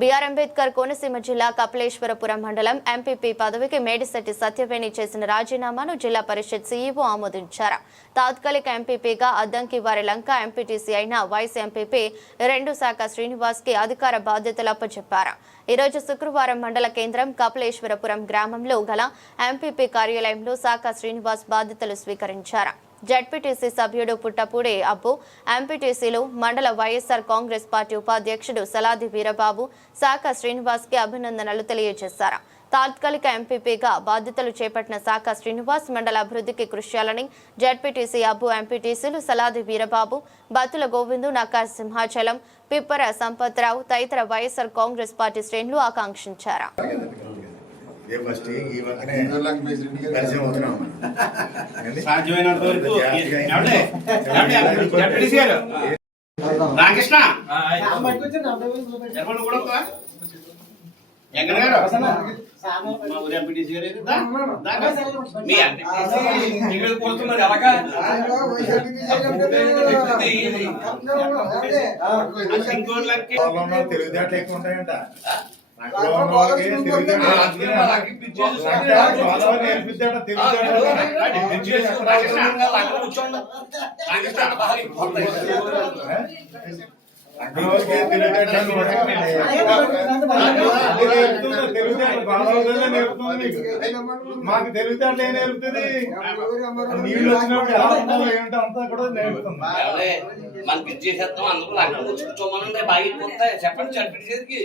BR Ambedkar Konaseema జిల్లా కపిలేశ్వరపురం మండలం MPP పదవికి మేడిశెట్టి సత్యవేణి చేసిన రాజీనామాను జిల్లా పరిషత్ సీఈఓ ఆమోదించారు. తాత్కాలిక ఎంపీపీగా అద్దంకి వారి లంక ఎంపీటీసీ అయిన వైస్ ఎంపీపీ 2 శాఖ శ్రీనివాస్ కి అధికార బాధ్యతలు అప్పచెప్పారు. ఈ రోజు శుక్రవారం మండల కేంద్రం కపిలేశ్వరపురం గ్రామంలో గల ఎంపీపీ కార్యాలయంలో శాఖ శ్రీనివాస్ బాధ్యతలు స్వీకరించారు. జడ్పీటీసీ సభ్యుడు పుట్టపూడి అబ్బు, ఎంపీటీసీలు మండల వైఎస్ఆర్ కాంగ్రెస్ పార్టీ ఉపాధ్యక్షుడు సలాది వీరబాబు శాఖ శ్రీనివాస్ కి అభినందనలు తెలియజేశారు. తాత్కాలిక ఎంపీపీగా బాధ్యతలు చేపట్టిన శాఖ శ్రీనివాస్ మండల అభివృద్ధికి కృషి చేయాలని జడ్పీటీసీ అబ్బు, ఎంపీటీసీలు సలాది వీరబాబు, బత్తుల గోవిందు, నక్కా సింహాచలం, పిప్పర సంపత్రావు తదితర వైఎస్ఆర్ కాంగ్రెస్ పార్టీ శ్రేణులు ఆకాంక్షించారు. తెలివితేటలు ఎక్కువ ఉంటాయంట. మాకు తెలివితేటలు ఏం నేర్పుతుంది? నీళ్ళు వచ్చినప్పుడు ఎలా ఉండాలో ఏంటో అంతా కూడా నేర్పుతుంది. మనకి ఇచ్చేసేస్తాం, అందుకు లగ్నం వచ్చి కూర్చోమనండి. బాగా ఎక్కువ చెప్పండి చనిపెట్టేసరికి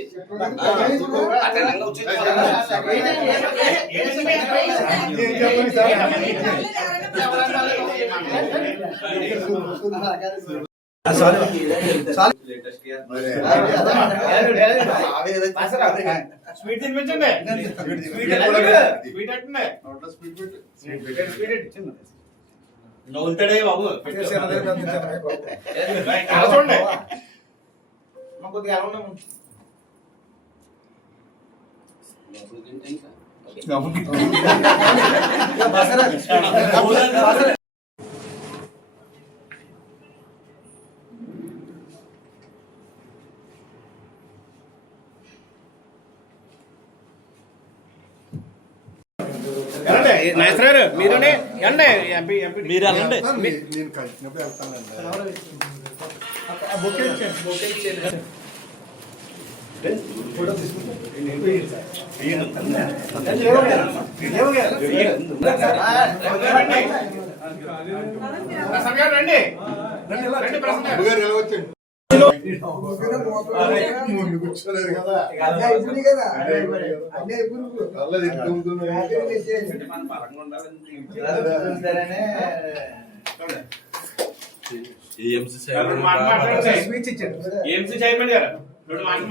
స్వీట్ తినిపించండి. నవ్వుతాడే బాబు. చూడండి మీరునే మీరు వెళ్ళండి. నేను కలిసినప్పుడు వెళ్తానండి. ముందు కూర్చోలేదు కదా.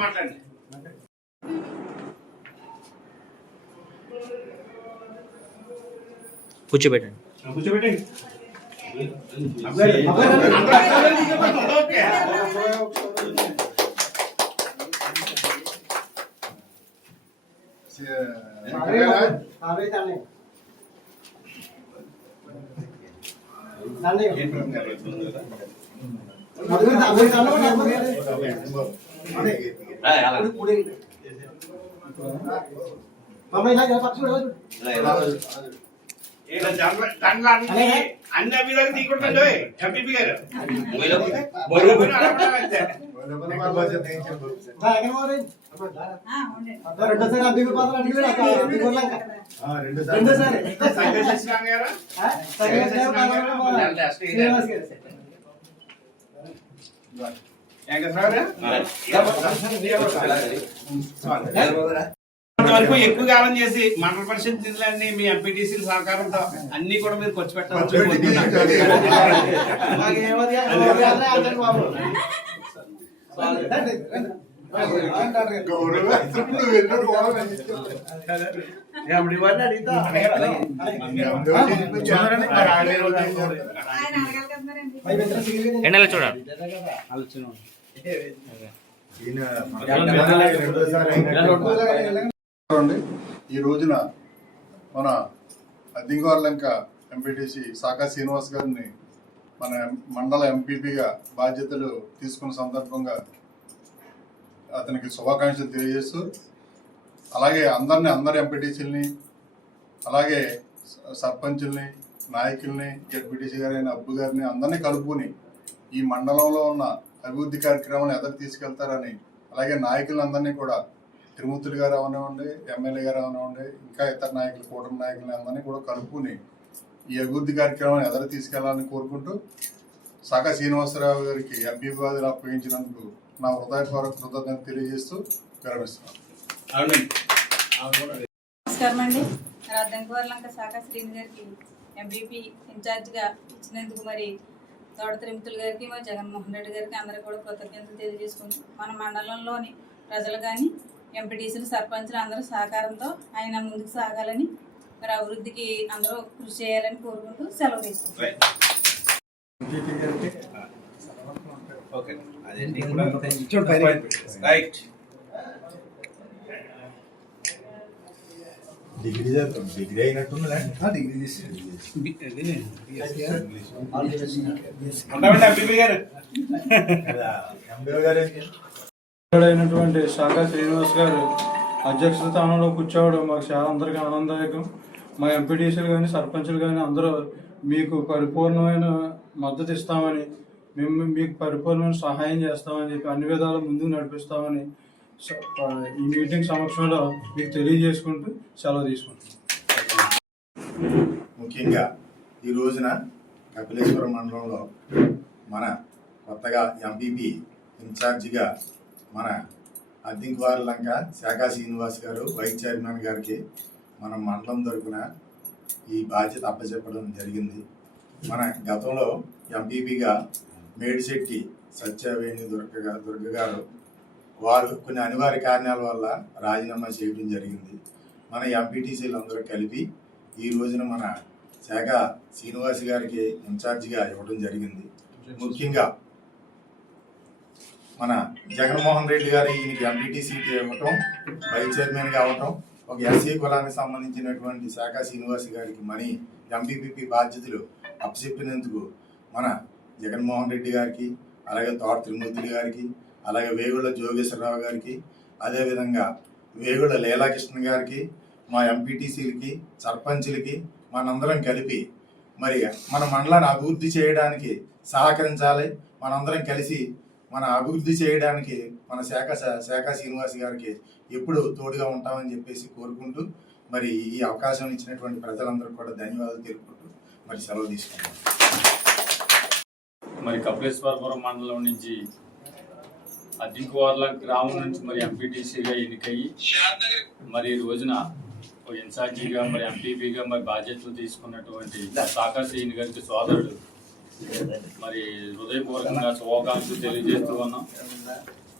మాట్లాడండి. కూర్చోబెట్టండి. కూర్చోబెట్టండి. అన్ని విధాలు తీసుకుంటాడు ఎంపీ గారు. వరకు ఎక్కువ కాలం చేసి మండల పరిషత్ నిధులన్నీ మీ ఎంపీటీసీ సహకారంతో అన్ని కూడా మీరు ఖర్చు పెట్టాలి. ఎండలో చూడండి. ఈ రోజున మన అద్దంకివారిలంక ఎంపీటీసీ శాఖ శ్రీనివాస్ గారిని మన మండల ఎంపీపీగా బాధ్యతలు తీసుకున్న సందర్భంగా అతనికి శుభాకాంక్షలు తెలియజేస్తూ అలాగే అందరి ఎంపీటీసీలని అలాగే సర్పంచుల్ని నాయకుల్ని జడ్పీటీసీ గారైన అబ్బు గారిని అందరినీ కలుపుకుని ఈ మండలంలో ఉన్న అభివృద్ధి కార్యక్రమాలను ఎదురు తీసుకెళ్తారని అలాగే నాయకులందరినీ కూడా తిరుమూర్తులు గారు అవనివ్వండి ఎమ్మెల్యే గారు అవనివ్వండి ఇంకా ఇతర నాయకులు కూటమి నాయకులని అందరినీ కూడా కలుపుకుని ఈ అభివృద్ధి కార్యక్రమాన్ని ఎదురు తీసుకెళ్లాలని కోరుకుంటూ సాకా శ్రీనివాసరావు గారికి ఎంపీ పదవిని అప్పగించినందుకు నా హృదయపూర్వక కృతజ్ఞత తెలియజేస్తూ విరమిస్తున్నాను. నమస్కారం అండి. అద్దంకివారలంక సాకా శ్రీని గారికి ఎంపీపీ ఇన్ఛార్జిగా ఇచ్చినందుకు మరి తోట తిరుమతులు గారికి మరి జగన్మోహన్ రెడ్డి గారికి అందరూ కూడా కృతజ్ఞతలు తెలియజేసుకుంటూ మన మండలంలోని ప్రజలు కానీ ఎంపీటీసీలు సర్పంచులు అందరూ సహకారంతో ఆయన ముందుకు సాగాలని మరి అభివృద్ధికి అందరూ కృషి చేయాలని కోరుకుంటూ సెలవు తీసుకుంటాం. డిగ్రీ అయినట్టుందిలే. అయినటువంటి సాకా శ్రీనివాస్ గారు అధ్యక్ష స్థానంలో కూర్చోవడం మాకు చాలా అందరికీ ఆనందదాయకం. మా ఎంపీటీసీలు కానీ సర్పంచులు కానీ అందరూ మీకు పరిపూర్ణమైన మద్దతు ఇస్తామని, మేము మీకు పరిపూర్ణమైన సహాయం చేస్తామని చెప్పి అన్ని విధాలు ముందుకు నడిపిస్తామని ఈ మీటింగ్ సమక్షంలో మీకు తెలియజేసుకుంటూ సెలవు తీసుకుంటాం. ముఖ్యంగా ఈ రోజున కపిలేశ్వరం మండలంలో మన కొత్తగా ఎంపీపీ ఇన్ఛార్జిగా మన అద్దంకివారలంక శాఖా శ్రీనివాస్ గారు వైస్ చైర్మన్ గారికి మన మండలం తరఫున ఈ బాధ్యత అప్పచెప్పడం జరిగింది. మన గతంలో ఎంపీపీగా మేడిశెట్టి సత్యవేణి దుర్గ గారు వారు కొన్ని అనివార్య కారణాల వల్ల రాజీనామా చేయడం జరిగింది. మన ఎంపీటీసీలు అందరూ కలిపి ఈ రోజున మన శాఖ శ్రీనివాస్ గారికి ఇన్ఛార్జిగా ఇవ్వడం జరిగింది. ముఖ్యంగా మన జగన్మోహన్ రెడ్డి గారు ఈయనకి ఎంపీటీసీ ఇవ్వటం, వైస్ చైర్మన్గా అవ్వటం, ఒక ఎస్సీ కులానికి సంబంధించినటువంటి శాఖ శ్రీనివాస్ గారికి మనీ ఎంపీపీ బాధ్యతలు అప్పచెప్పినందుకు మన జగన్మోహన్ రెడ్డి గారికి, అలాగే తోట తిరుమూర్తులు గారికి, అలాగే వేగుళ్ళ జోగేశ్వరరావు గారికి, అదేవిధంగా వేగుళ్ళ లీలాకృష్ణ గారికి, మా ఎంపీటీసీలకి సర్పంచులకి మనందరం కలిపి మరి మన మండలాన్ని అభివృద్ధి చేయడానికి సహకరించాలి. మనందరం కలిసి మన అభివృద్ధి చేయడానికి మన శాఖ శ్రీనివాస్ గారికి ఎప్పుడు తోడుగా ఉంటామని చెప్పేసి కోరుకుంటూ మరి ఈ అవకాశం ఇచ్చినటువంటి ప్రజలందరూ కూడా ధన్యవాదాలు తెలుపుకుంటూ మరి సెలవు తీసుకుంటాం. మరి కపిలేశ్వరపురం మండలం నుంచి అద్దంకివార్ల గ్రామం నుంచి మరి ఎంపీటీసీగా ఎన్నికయ్యి మరి ఈ రోజున ఇన్ఛార్జిగా మరి ఎంపీపీగా మరి బాధ్యతలు తీసుకున్నటువంటి సాకా శ్రీని గారికి సోదరుడు మరి హృదయపూర్వకంగా శుభాకాంక్షలు తెలియజేస్తూ ఉన్నాం.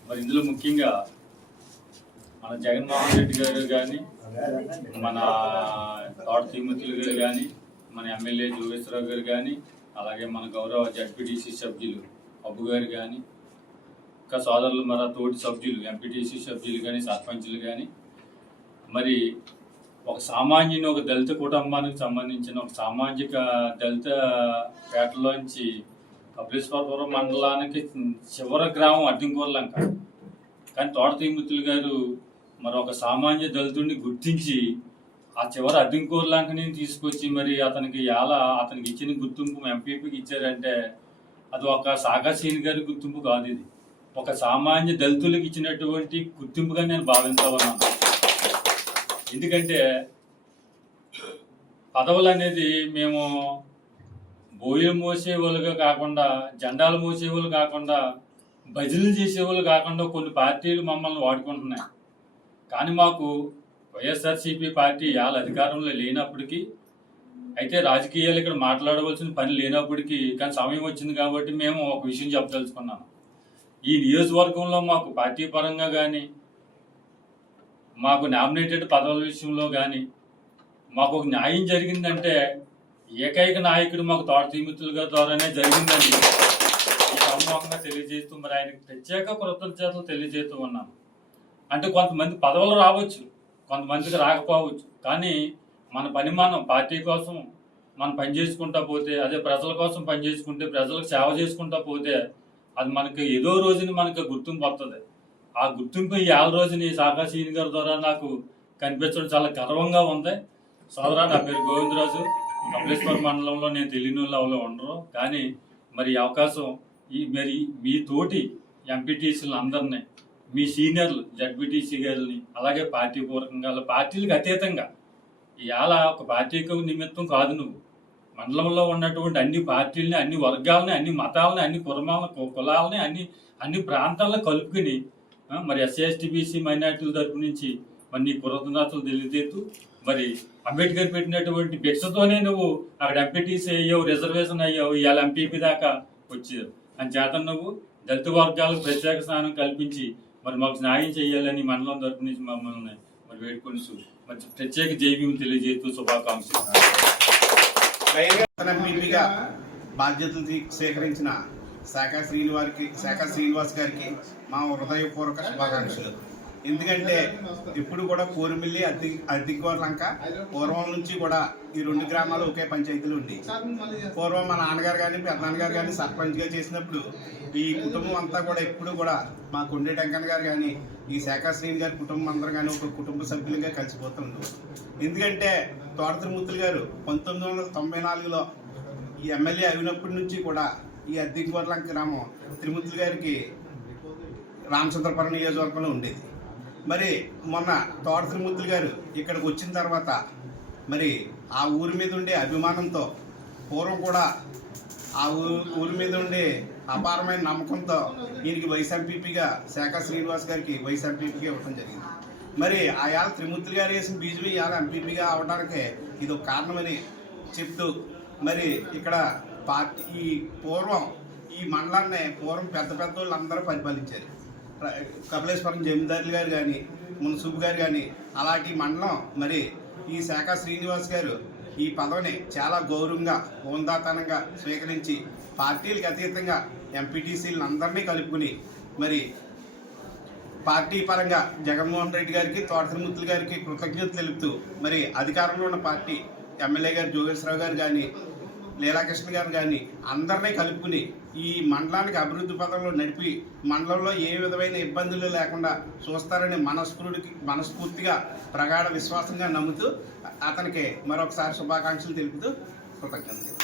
మరి ఇందులో ముఖ్యంగా మన జగన్మోహన్ రెడ్డి గారు కానీ, మన తోట తిరుమతులు గారు కానీ, మన ఎమ్మెల్యే జోగేశ్వరరావు గారు కానీ, అలాగే మన గౌరవ జడ్పీటీసీ సభ్యులు అబ్బు గారు కానీ, ఇంకా సోదరులు మన తోటి సభ్యులు ఎంపీటీసీ సభ్యులు కానీ, సర్పంచులు కానీ, మరి ఒక సామాన్యుని ఒక దళిత కుటుంబానికి సంబంధించిన ఒక సామాజిక దళిత పేటలోంచి కపిలేశ్వరపురం మండలానికి చివరి గ్రామం అద్దంకివారలంక. కానీ తోట తిరుమతులు గారు మరి ఒక సామాన్య దళితుడిని గుర్తించి ఆ చివరి అద్దంకివారలంకని తీసుకొచ్చి మరి అతనికి ఇచ్చిన గుర్తింపు ఎంపీపీకి ఇచ్చారంటే అది ఒక సాకా శ్రీని గారి గుర్తింపు కాదు, ఇది ఒక సామాన్య దళితులకు ఇచ్చినటువంటి గుర్తింపుగా నేను భావిస్తా ఉన్నాను. ఎందుకంటే పదవులు అనేది మేము బోయలు మోసేవాళ్ళుగా కాకుండా, జెండాలు మోసేవాళ్ళు కాకుండా, భజనలు చేసేవాళ్ళు కాకుండా కొన్ని పార్టీలు మమ్మల్ని వాడుకుంటున్నాయి. కానీ మాకు వైఎస్ఆర్సీపీ పార్టీ ఇవాళ అధికారంలో లేనప్పటికీ, అయితే రాజకీయాలు ఇక్కడ మాట్లాడవలసిన పని లేనప్పటికీ, కానీ సమయం వచ్చింది కాబట్టి మేము ఒక విషయం చెప్పదలుచుకున్నాము. ఈ నియోజకవర్గంలో మాకు పార్టీ పరంగా కానీ, మాకు నామినేటెడ్ పదవుల విషయంలో కానీ మాకు ఒక న్యాయం జరిగిందంటే ఏకైక నాయకుడు మాకు తోట తిరుమతులు గారి ద్వారానే జరిగిందని ఈ సమూహంగా తెలియజేస్తూ మరి ఆయనకు ప్రత్యేక కృతజ్ఞతలు తెలియజేస్తూ ఉన్నాను. అంటే కొంతమంది పదవులు రావచ్చు, కొంతమందికి రాకపోవచ్చు, కానీ మన పని మనం పార్టీ కోసం మనం పనిచేసుకుంటా పోతే, అదే ప్రజల కోసం పనిచేసుకుంటే, ప్రజలకు సేవ చేసుకుంటా పోతే అది మనకి ఏదో రోజున మనకి గుర్తింపు వస్తుంది. ఆ గుర్తింపు ఈ 6 రోజుని ఈ శాఖా సీని గారి ద్వారా నాకు కనిపించడం చాలా గర్వంగా ఉంది. సోదరా, నా పేరు గోవిందరాజు. కపిలేశ్వరం మండలంలో నేను తెలియని వాళ్ళు ఉండరు. కానీ మరి ఈ అవకాశం మరి మీ తోటి ఎంపీటీసీలు అందరినీ, మీ సీనియర్లు జడ్పీటీసీ గారిని, అలాగే పార్టీ పూర్వకంగా పార్టీలకు అతీతంగా ఇవాళ ఒక పార్టీకి నిమిత్తం కాదు, నువ్వు మండలంలో ఉన్నటువంటి అన్ని పార్టీలని, అన్ని వర్గాలని, అన్ని మతాలని, అన్ని కులాలని, అన్ని ప్రాంతాలను కలుపుకుని మరి ఎస్సీ ఎస్టీ బీసీ మైనార్టీల తరపు నుంచి మరి నీ కృతజ్ఞతలు తెలియజేస్తూ మరి అంబేద్కర్ పెట్టినటువంటి భిక్షతోనే నువ్వు అక్కడ ఎంపీటీసీ అయ్యావు, రిజర్వేషన్ అయ్యావు, ఇవాళ ఎంపీపీ దాకా వచ్చావు. అని చేత నువ్వు దళిత వర్గాలకు ప్రత్యేక స్థానం కల్పించి మరి మాకు న్యాయం చేయాలని మండలం తరపు నుంచి మమ్మల్ని మరి వేడుకొని మరి ప్రత్యేక జైవ్యం తెలియజేస్తూ శుభాకాంక్షలు. ఎంపీగా బాధ్యతలు స్వీకరించిన శాఖా శ్రీనివాస్ గారికి మా హృదయపూర్వక శుభాకాంక్షలు. ఎందుకంటే ఇప్పుడు కూడా కోరిమిల్లి అద్దికోర్లంక పూర్వం నుంచి కూడా ఈ 2 గ్రామాలు ఒకే పంచాయతీలు ఉండి, పూర్వం మా నాన్నగారు కానీ పెద్దనాన్నగారు కానీ సర్పంచ్గా చేసినప్పుడు ఈ కుటుంబం అంతా కూడా ఎప్పుడు కూడా మా కొండే టెంకన్ గారు కానీ ఈ శాఖా శ్రీని గారి కుటుంబం అందరూ కానీ ఒక కుటుంబ సభ్యులుగా కలిసిపోతుండ్రు. ఎందుకంటే తోట త్రిమూర్తులు గారు 1994లో ఈ ఎమ్మెల్యే అయినప్పటి నుంచి కూడా ఈ అద్దికోర్లంక గ్రామం త్రిమూర్తులు గారికి రామచంద్రపురం నియోజకవర్గంలో ఉండేది. మరి మొన్న తోట త్రిమూర్తులు గారు ఇక్కడికి వచ్చిన తర్వాత మరి ఆ ఊరి మీద ఉండే అభిమానంతో, పూర్వం కూడా ఆ ఊరి మీద ఉండే అపారమైన నమ్మకంతో ఈయనకి వైస్ ఎంపీపీగా శాఖా శ్రీనివాస్ గారికి వైస్ ఎంపీపీగా ఇవ్వడం జరిగింది. మరి ఆయాల త్రిమూర్తులు గారు వేసిన బీజం ఇవాళ ఎంపీపీగా అవడానికే ఇది ఒక కారణమని చెప్తూ మరి ఇక్కడ పార్టీ ఈ మండలాన్ని పూర్వం పెద్ద వాళ్ళు అందరూ పరిపాలించారు. కపిలేశ్వరం జమీందారులు గారు కానీ, మున్సిబు గారు కానీ, అలాంటి మండలం మరి ఈ శాఖా శ్రీనివాస్ గారు ఈ పదవిని చాలా గౌరవంగా హోందాతనంగా స్వీకరించి పార్టీలకు అతీతంగా ఎంపీటీసీలను అందరినీ కలుపుకుని మరి పార్టీ పరంగా జగన్మోహన్ రెడ్డి గారికి, తోట త్రిమూర్తులు గారికి కృతజ్ఞతలు తెలుపుతూ మరి అధికారంలో ఉన్న పార్టీ ఎమ్మెల్యే గారు జోగేశ్వరరావు గారు కానీ, లీలాకృష్ణ గారు కానీ అందరినీ కలుపుకుని ఈ మండలానికి అభివృద్ధి పథంలో నడిపి మండలంలో ఏ విధమైన ఇబ్బందులు లేకుండా చూస్తారని మనస్ఫూర్తిగా ప్రగాఢ విశ్వాసంగా నమ్ముతూ అతనికి మరొకసారి శుభాకాంక్షలు తెలుపుతూ కృతజ్ఞతలు.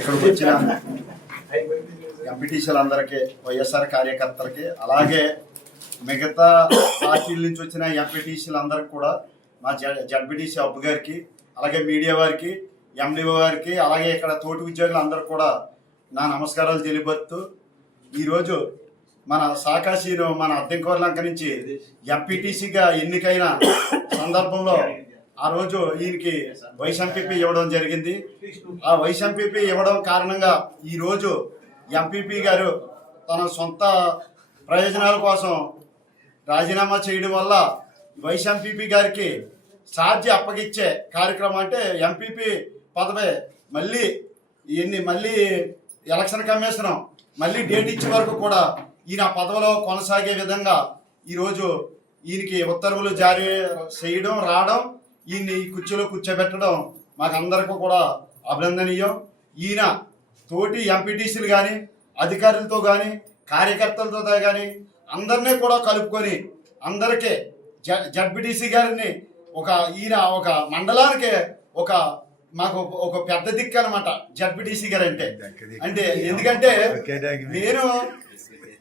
ఇక్కడికి వచ్చిన ఎంపీటీసీలందరికీ, వైఎస్ఆర్ కార్యకర్తలకి, అలాగే మిగతా పార్టీల నుంచి వచ్చిన ఎంపీటీసీలందరికీ కూడా, మా జడ్పీటీసీ అబ్బు గారికి, అలాగే మీడియా వారికి, ఎండిఓ గారికి, అలాగే ఇక్కడ తోటి ఉద్యోగులందరూ కూడా నా నమస్కారాలు తెలియబడుతూ, ఈరోజు మన శాఖాశీను మన అద్దెంకోర్లంక నుంచి ఎంపీటీసీగా ఎన్నికైన సందర్భంలో ఆ రోజు ఈయనకి వైస్ ఎంపీపీ ఇవ్వడం జరిగింది. ఆ వైస్ ఎంపీపీ ఇవ్వడం కారణంగా ఈరోజు ఎంపీపీ గారు తన సొంత ప్రయోజనాల కోసం రాజీనామా చేయడం వల్ల వైస్ ఎంపీపీ గారికి ఛార్జీ అప్పగిచ్చే కార్యక్రమం, అంటే ఎంపీపీ పదవి మళ్ళీ ఎలక్షన్ కమిషన్ మళ్ళీ డేట్ ఇచ్చే వరకు కూడా ఈయన పదవిలో కొనసాగే విధంగా ఈరోజు ఈయనకి ఉత్తర్వులు జారీ చేయడం, రావడం, ఈయన్ని కుర్చీలో కూర్చోబెట్టడం మాకందరికీ కూడా అభినందనీయం. ఈయన తోటి ఎంపీటీసీలు కానీ, అధికారులతో కానీ, కార్యకర్తలతో కానీ అందరినీ కూడా కలుపుకొని అందరికీ జడ్పీటీసీ గారిని ఈయన ఒక మండలానికి మాకు ఒక పెద్ద దిక్కు అనమాట జడ్పీటీసీ గారు అంటే ఎందుకంటే నేను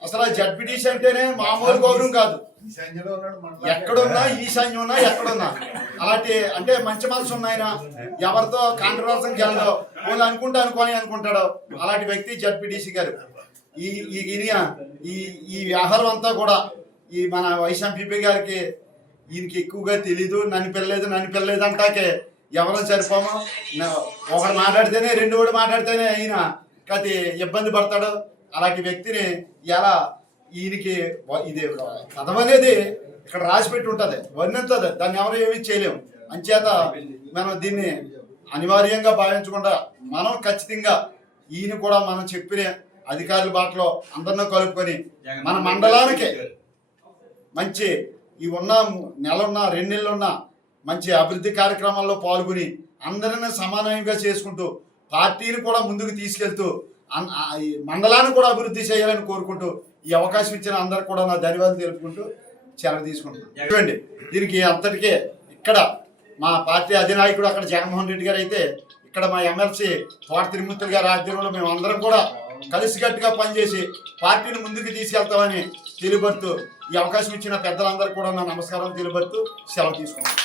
అసలు జడ్పీటీసీ అంటేనే మామూలు గౌరవం కాదు. ఎక్కడున్నా ఈశాన్యం ఉన్నా ఎక్కడున్నా అలాంటి అంటే మంచి మనసు ఉన్నాయన, ఎవరితో కాంట్రవర్సీకి వెళ్ళడో వాళ్ళు అనుకుంటాడు అలాంటి వ్యక్తి జడ్పీటీసీ గారు. ఈ వ్యవహారం అంతా కూడా ఈ మన వైస్ ఎంపీపీ గారికి ఈయనకి ఎక్కువగా తెలీదు. నన్ను పిల్లలేదు అంటాకే ఎవరో సరిపోమో, ఒకడు మాట్లాడితేనే 2 కూడా మాట్లాడితేనే ఈయన కతి ఇబ్బంది పడతాడు. అలాంటి వ్యక్తిని ఎలా ఈయనకి ఇది పదం అనేది ఇక్కడ రాసిపెట్టి ఉంటుంది, వర్ణించదు, దాన్ని ఎవరు ఏమీ చేయలేము. అంచేత మనం దీన్ని అనివార్యంగా భావించకుండా మనం ఖచ్చితంగా ఈయన కూడా మనం చెప్పిన అధికారుల బాటలో అందరినీ కలుపుకొని మన మండలానికి మంచి ఈ ఉన్న నెలన్నా 2 నెలలున్నా మంచి అభివృద్ధి కార్యక్రమాల్లో పాల్గొని అందరినీ సమానంగా చేసుకుంటూ పార్టీని కూడా ముందుకు తీసుకెళ్తూ ఈ మండలాన్ని కూడా అభివృద్ధి చేయాలని కోరుకుంటూ ఈ అవకాశం ఇచ్చిన అందరికి కూడా నా ధన్యవాదాలు తెలుపుకుంటూ సెలవు తీసుకుంటున్నాను. చూడండి దీనికి అంతటికే ఇక్కడ మా పార్టీ అధినాయకుడు అక్కడ జగన్మోహన్ రెడ్డి గారు అయితే ఇక్కడ మా ఎమ్మెల్సీ తోట తిరుమూర్తులు గారి ఆధ్వర్యంలో మేము అందరం కూడా కలిసికట్టుగా పనిచేసి పార్టీని ముందుకు తీసుకెళ్తామని తెలియబడుతూ ఈ అవకాశం ఇచ్చిన పెద్దలందరూ కూడా నా నమస్కారం తెలియబడుతూ సెలవు తీసుకున్నాను.